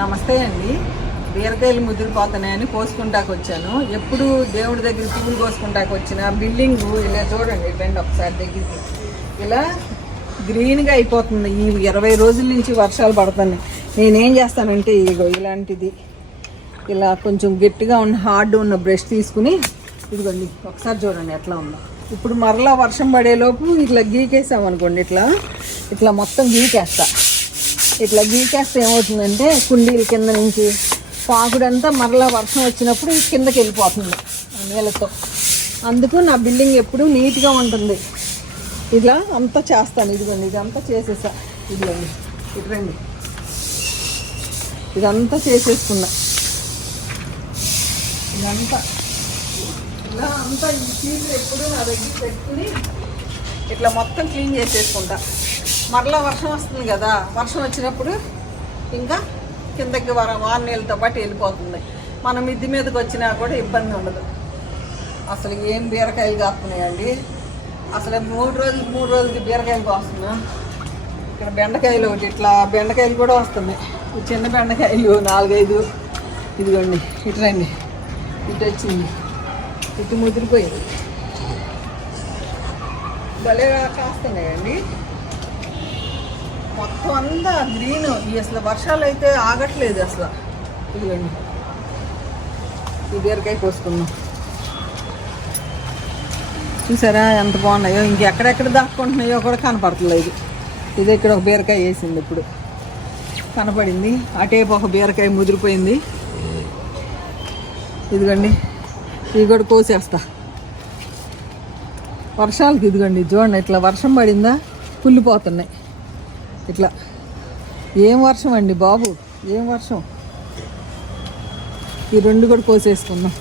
నమస్తే అండి. బీరకాయలు ముదిరిపోతున్నాయని కోసుకుంటాకు వచ్చాను ఎప్పుడు దేవుడి దగ్గర పువ్వులు కోసుకుంటాకు వచ్చిన బిల్డింగ్ ఇలా చూడండి రండి ఒకసారి దగ్గరికి. ఇలా గ్రీన్గా అయిపోతుంది. ఈ ఇరవై రోజుల నుంచి వర్షాలు పడుతున్నాయి. నేనేం చేస్తానంటే ఇగో ఇలాంటిది. ఇలా కొంచెం గట్టిగా ఉన్న హార్డ్ ఉన్న బ్రష్ తీసుకుని ఇదిగోండి ఒకసారి చూడండి ఎట్లా ఉందో. ఇప్పుడు మరలా వర్షం పడేలోపు ఇట్లా గీకేసాం అనుకోండి ఇట్లా ఇట్లా మొత్తం గీకేస్తా. ఇట్లా గీకేస్తే ఏమవుతుందంటే కుండీల కింద నుంచి పాకుడంతా మరలా వర్షం వచ్చినప్పుడు కిందకి వెళ్ళిపోతుంది నీళ్ళతో అందుకు నా బిల్డింగ్ ఎప్పుడూ నీట్గా ఉంటుంది. ఇలా అంతా చేస్తాను. ఇదిగోండి ఇదంతా చేసేసా. ఇదిగోండి ఇటురండి ఇదంతా చేసేసుకున్నా. ఇదంతా. ఇలా అంతా ఈ చీరలు ఎప్పుడు నా దగ్గర పెట్టుకుని ఇట్లా మొత్తం క్లీన్ చేసేసుకుంటా. మరలా వర్షం వస్తుంది కదా వర్షం వచ్చినప్పుడు ఇంకా కిందకి వర వాన నీళ్ళతో పాటు వెళ్ళిపోతుంది. మన మిద్ది మీదకి వచ్చినా కూడా ఇబ్బంది ఉండదు. అసలు ఏం బీరకాయలు కాస్తున్నాయండి? అసలు మూడు రోజులు మూడు రోజులకి బీరకాయలు కాస్తున్నాం. ఇక్కడ బెండకాయలు ఒకటి ఇట్లా బెండకాయలు కూడా వస్తున్నాయి. చిన్న బెండకాయలు నాలుగైదు. ఇదిగోండి ఇటు రండి. ఇటు వచ్చింది. ఇటు ముదిరిపోయింది. భలే కాస్తున్నాయండి. మొత్తం అంతా గ్రీన్. ఈ అసలు వర్షాలు అయితే ఆగట్లేదు అసలు. ఇదిగోండి. ఈ బీరకాయ కోసుకున్నాం చూసారా ఎంత బాగున్నాయో? ఇంకెక్కడెక్కడ దాక్కుంటున్నాయో కూడా కనపడట్లేదు ఇది. ఇక్కడ ఒక బీరకాయ వేసింది ఇప్పుడు. కనపడింది. అటేపు ఒక బీరకాయ ముదిరిపోయింది. ఇదిగోండి. ఇది కూడా కోసేస్తా. వర్షాలకి ఇదిగోండి. చూడండి ఇట్లా వర్షం పడిందా? కుళ్ళిపోతున్నాయి. ఇట్లా. ఏం వర్షం అండి బాబు? ఏం వర్షం? ఈ రెండు కూడా కోసేసుకుందాం.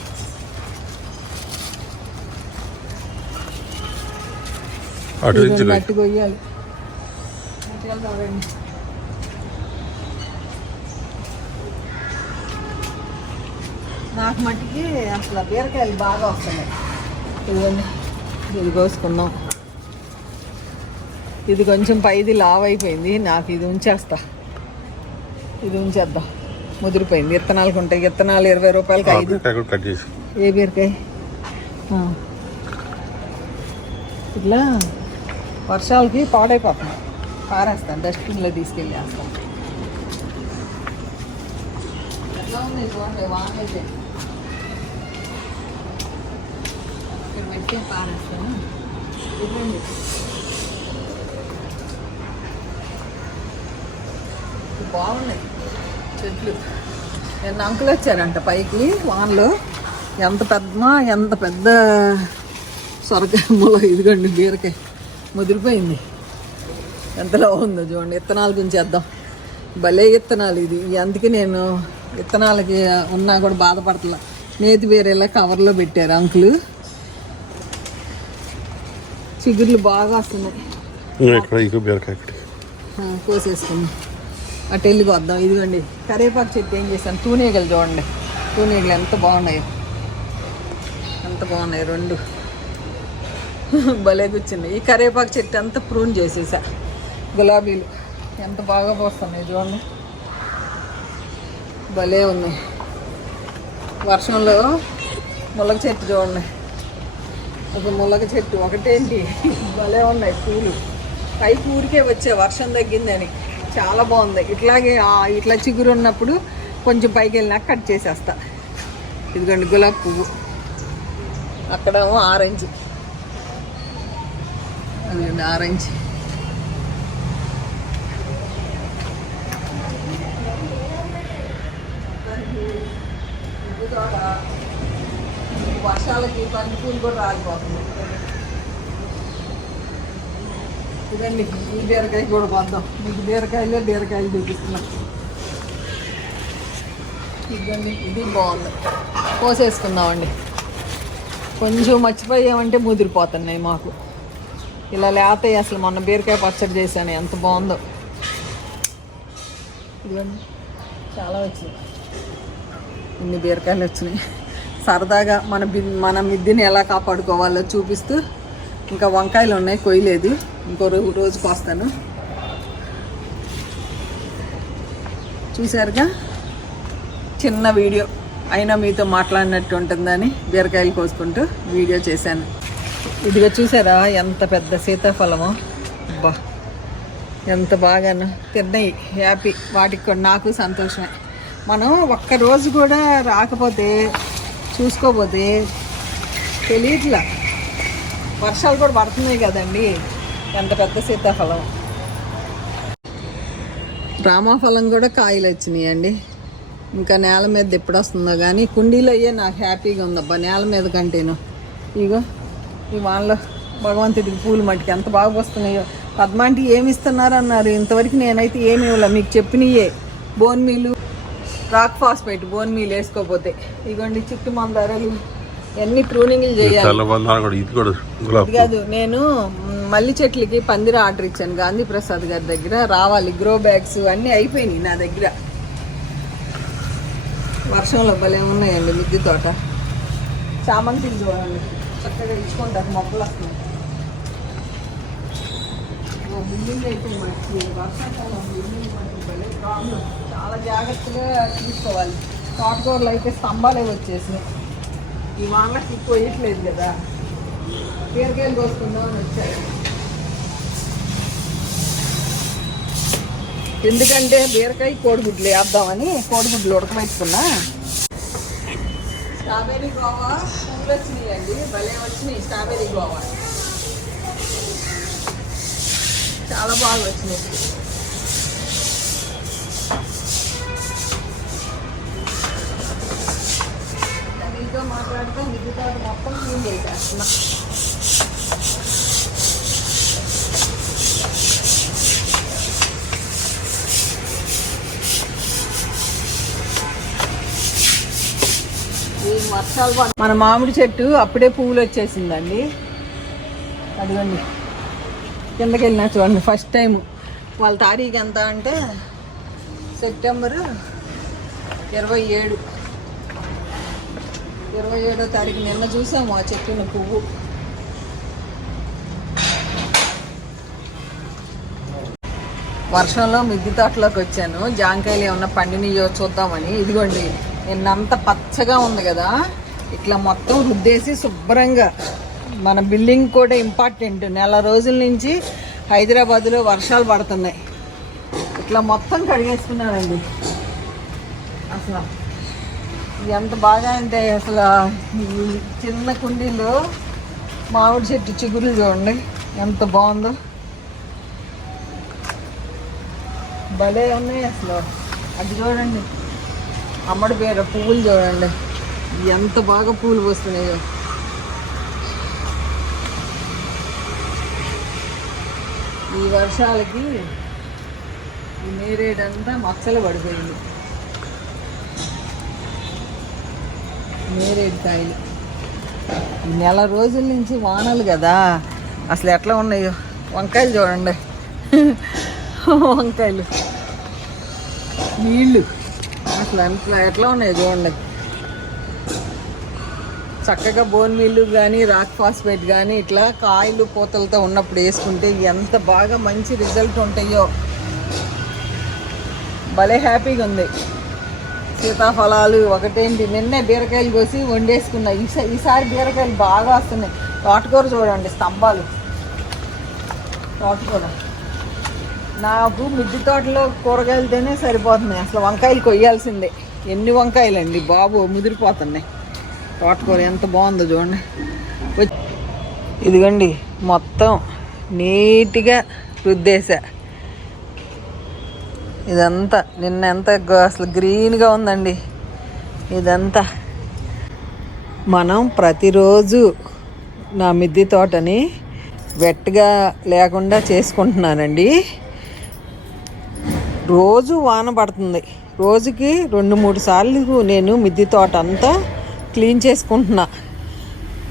అట్టి కొయ్యాలి. నాకు మట్టికి అసలు బీరకాయలు బాగా వస్తున్నాయి. ఇదిగోండి. ఇది కోసుకున్నాం ఇది కొంచెం పైది లావ్ అయిపోయింది నాకు ఇది ఉంచేస్తా. ఇది ఉంచేద్దాం. ముదిరిపోయింది. విత్తనాలకు ఉంటాయి. విత్తనాలు ఇరవై రూపాయలకి ఐదు. ఏ బీరకాయ. ఇట్లా వర్షాలకి పాడైపోతుంది. పారేస్తాను. డస్ట్బిన్లో తీసుకెళ్ళి వేస్తాను. ఎట్లా ఉంది? చూడండి వాన అయితే ఇక్కడ పెట్టి పారేస్తాను. ఇవ్వండి బాగున్నాయి. చెట్లు. నిన్న అంకులు వచ్చారంట పైకి వానలో. ఎంత పెద్ద ఎంత పెద్ద సొరకాయ మూల ఇదిగోండి బీరకాయ. ముదిరిపోయింది. ఎంతలో ఉందో చూడండి విత్తనాలు గుంచేద్దాం భలే విత్తనాలు ఇది. అందుకే నేను విత్తనాలకి ఉన్నా కూడా బాధపడతలే. నేతి వేరేలా కవర్లో పెట్టారు అంకులు. చిగుర్లు బాగా వస్తున్నాయి. ఇంకా అటు వెళ్ళి వద్దాం ఇదిగోండి కరేపాకు చెట్టు ఏం చేశాను? తూనేగలు చూడండి. తూనేగలు ఎంత బాగున్నాయి. ఎంత బాగున్నాయి రెండు. భలే కూర్చుంది ఈ కరేపాకు చెట్టు అంతా ప్రూన్ చేసేసా. గులాబీలు ఎంత బాగా పోస్తున్నాయి చూడండి. భలే ఉన్నాయి. వర్షంలో ములగ చెట్టు చూడండి. ఒక ములగ చెట్టు ఒకటేంటి? భలే ఉన్నాయి పూలు. పై ఊరికే వచ్చే వర్షం తగ్గిందని. చాలా బాగుంది. ఇట్లాగే ఇట్లా చిగురు ఉన్నప్పుడు కొంచెం పైకి వెళ్ళినాక కట్ చేసేస్తా. ఇదిగోండి గులాబీ పువ్వు. అక్కడ ఆరెంజ్. అదిగోండి ఆరెంజ్. వర్షాలకి పని పూలు కూడా రాలిపోతుంది ఇదండి. ఈ బీరకాయ కూడా పోద్దాం మీకు బీరకాయలే బీరకాయలు చూపిస్తున్నా. ఇదండి ఇది బాగుంది. కోసేసుకుందామండి. కొంచెం మర్చిపోయామంటే ముదిరిపోతున్నాయి మాకు. ఇలా లేతాయి అసలు మొన్న బీరకాయ పచ్చడి చేశాను ఎంత బాగుందో. ఇదిగోండి చాలా వచ్చింది. ఇన్ని బీరకాయలు వచ్చినాయి. సరదాగా మన బి మన మిద్దిని ఎలా కాపాడుకోవాలో చూపిస్తూ ఇంకా వంకాయలు ఉన్నాయి కొయ్యలేదు. ఇంకో రోజు రోజుకి చూసారుగా చిన్న వీడియో. అయినా మీతో మాట్లాడినట్టు ఉంటుందని బీరకాయలు కోసుకుంటూ వీడియో చేశాను. ఇదిగో చూసారా ఎంత పెద్ద సీతాఫలమో. బా ఎంత బాగాను. తిన్నాయి. హ్యాపీ. వాటికి కూడా నాకు సంతోషమే. మనం ఒక్క రోజు కూడా రాకపోతే చూసుకోపోతే తెలియట్లా. వర్షాలు కూడా పడుతున్నాయి కదండి. ఎంత పెద్ద సీతాఫలం. రామాఫలం కూడా కాయలు వచ్చినాయి అండి. ఇంకా నేల మీద ఎప్పుడు వస్తుందో కానీ కుండీలో అయ్యే నాకు హ్యాపీగా ఉందబ్బా నేల మీద కంటేను. ఇగో ఈ వాళ్ళ భగవంతుడికి పూలు మట్టికి ఎంత బాగా వస్తున్నాయో పద్మాంటి ఏమి ఇస్తున్నారు అన్నారు ఇంతవరకు నేనైతే ఏమి ఇవ్వలే. మీకు చెప్పినయే. Bone meal rock phosphate bone meal వేసుకోపోతే. ఇగోండి చిట్టు మందారాలు. ఎన్ని ప్రూనింగ్లు చేయాలి. కాదు నేను మల్లి చెట్లకి పందిర ఆర్డర్ ఇచ్చాను గాంధీ ప్రసాద్ గారి దగ్గర. రావాలి గ్రో బ్యాగ్స్ అన్నీ అయిపోయినాయి నా దగ్గర. వర్షంలో భలే ఉన్నాయండి మిద్దె తోట. చామంతిలు చూడండి. చక్కగా ఇచ్చుకుంటారు మొక్కలు వస్తున్నాయి బిల్డింగ్ అయితే మట్టి వర్షాకాలం బిల్డింగ్ భలే ప్రాబ్లం చాలా జాగ్రత్తగా తీసుకోవాలి తోటకూరలు అయితే స్తంభాలే వచ్చేసినాయి. ఈ వానలకి ఎక్కువ వేయట్లేదు కదా. బీరకాయలు కోసుకుందాం అని వచ్చారు. ఎందుకంటే బీరకాయ కోడిగుడ్లు వేద్దామని కోడిగుడ్లు ఉడకబెట్టుకున్నా. స్ట్రాబెర్రీ గోవా పూలు వచ్చినాయండి. భలే వచ్చినాయి స్ట్రాబెర్రీ గోవా. చాలా బాగా వచ్చినాయి. మీతో మాట్లాడితే మిగతా మొత్తం క్లీన్ చేసేస్తున్నా. మన మామిడి చెట్టు అప్పుడే పువ్వులు వచ్చేసిందండి. అదిగోండి. కిందకి వెళ్ళినా చూడండి ఫస్ట్ టైం వాళ్ళ తారీఖు ఎంత అంటే సెప్టెంబరు ఇరవై ఏడు. ఇరవై ఏడో తారీఖు నిన్న చూసాము ఆ చెట్టున పువ్వు. వర్షంలో మిద్దె తోటలోకి వచ్చాను. జాంకాయలు ఏమన్నా పండినయో చూద్దామని. ఇదిగోండి నిన్నంత పచ్చగా ఉంది కదా. ఇట్లా మొత్తం రుద్దేసి శుభ్రంగా మన బిల్డింగ్ కూడా ఇంపార్టెంట్. నెల రోజుల నుంచి హైదరాబాద్లో వర్షాలు పడుతున్నాయి. ఇట్లా మొత్తం కడిగేసుకున్నానండి అసలు ఎంత బాగా అంటే అసలు చిన్న కుండీలో మామిడి చెట్టు చిగురులు చూడండి. ఎంత బాగుందో. భలే ఉన్నాయి అసలు. అది చూడండి. అమ్మడి పేరు పువ్వులు చూడండి. ఎంత బాగా పూలు పోస్తున్నాయో. ఈ వర్షాలకి ఈ నేరేడంతా మచ్చలు పడిపోయింది. నేరేడు కాయలు. నెల రోజుల నుంచి వానలు కదా. అసలు ఎట్లా ఉన్నాయో. వంకాయలు చూడండి. వంకాయలు. నీళ్ళు అసలు ఎంత ఎట్లా ఉన్నాయో చూడండి. చక్కగా బోన్ మీళ్ళు కానీ రాక్ ఫాస్ఫేట్ కానీ ఇట్లా కాయలు పూతలతో ఉన్నప్పుడు వేసుకుంటే ఎంత బాగా మంచి రిజల్ట్ ఉంటాయో. భలే హ్యాపీగా ఉంది. సీతాఫలాలు ఒకటేంటి? నిన్నే బీరకాయలు కోసి వండేసుకున్నా. ఈసా ఈసారి బీరకాయలు బాగా వస్తున్నాయి. తోటకూర చూడండి స్తంభాలు. తోటకూర. నాకు మిద్దె తోటలో కూరగాయలు తేనే సరిపోతున్నాయి. అసలు వంకాయలు కొయ్యాల్సిందే. ఎన్ని వంకాయలండి బాబు ముదిరిపోతున్నాయి. తోటకూర ఎంత బాగుందో చూడండి. ఇదిగండి మొత్తం నీట్గా రుద్దేశా. ఇదంతా నిన్న ఎంత అసలు గ్రీన్గా ఉందండి. ఇదంతా మనం ప్రతిరోజు నా మిద్దె తోటని వెట్గా లేకుండా చేసుకుంటున్నానండి. రోజు వాన పడుతుంది. రోజుకి రెండు మూడు సార్లు నేను మిద్దె తోట అంతా క్లీన్ చేసుకుంటున్నా.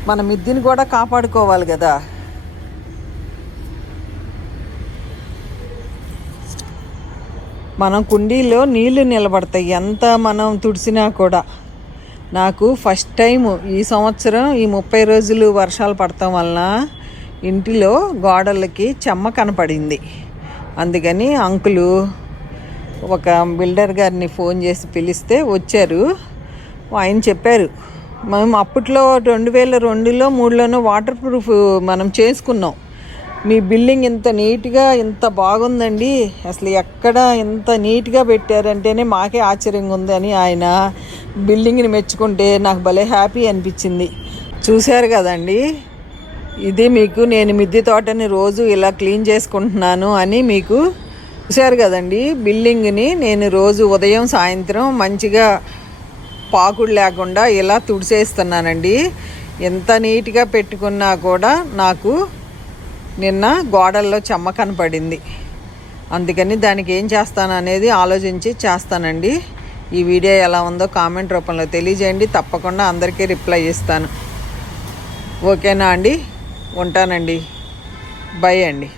మన మిద్దెని కూడా కాపాడుకోవాలి కదా. మనం కుండీలో నీళ్ళు నిలబడతాయి. ఎంత మనం తుడిసినా కూడా. నాకు ఫస్ట్ టైం ఈ సంవత్సరం ఈ ముప్పై రోజులు వర్షాలు పడటం వలన ఇంటిలో గోడలకి చెమ్మ కనపడింది. అందుకని అంకులు ఒక బిల్డర్ గారిని ఫోన్ చేసి పిలిస్తే వచ్చారు. ఆయన చెప్పారు మేము అప్పట్లో రెండు వేల రెండులో మూడులోనో వాటర్ ప్రూఫ్ మనం చేసుకున్నాం. మీ బిల్డింగ్ ఇంత నీట్గా ఇంత బాగుందండి. అసలు ఎక్కడ ఇంత నీట్గా పెట్టారంటేనే మాకే ఆశ్చర్యంగా ఉందని ఆయన బిల్డింగ్ని మెచ్చుకుంటే నాకు భలే హ్యాపీ అనిపించింది. చూశారు కదండి? ఇది మీకు నేను మిద్దె తోటని రోజు ఇలా క్లీన్ చేసుకుంటున్నాను అని మీకు చూశారు కదండి? బిల్డింగ్ని నేను రోజు ఉదయం సాయంత్రం మంచిగా పాకుడు లేకుండా ఇలా తుడిసేస్తున్నానండి. ఎంత నీట్గా పెట్టుకున్నా కూడా నాకు నిన్న గోడల్లో చెమ్మ కనపడింది. అందుకని దానికి ఏం చేస్తాను అనేది ఆలోచించి చేస్తానండి. ఈ వీడియో ఎలా ఉందో కామెంట్ రూపంలో తెలియజేయండి. తప్పకుండా అందరికీ రిప్లై ఇస్తాను. ఓకేనా అండి? ఉంటానండి. బై అండి.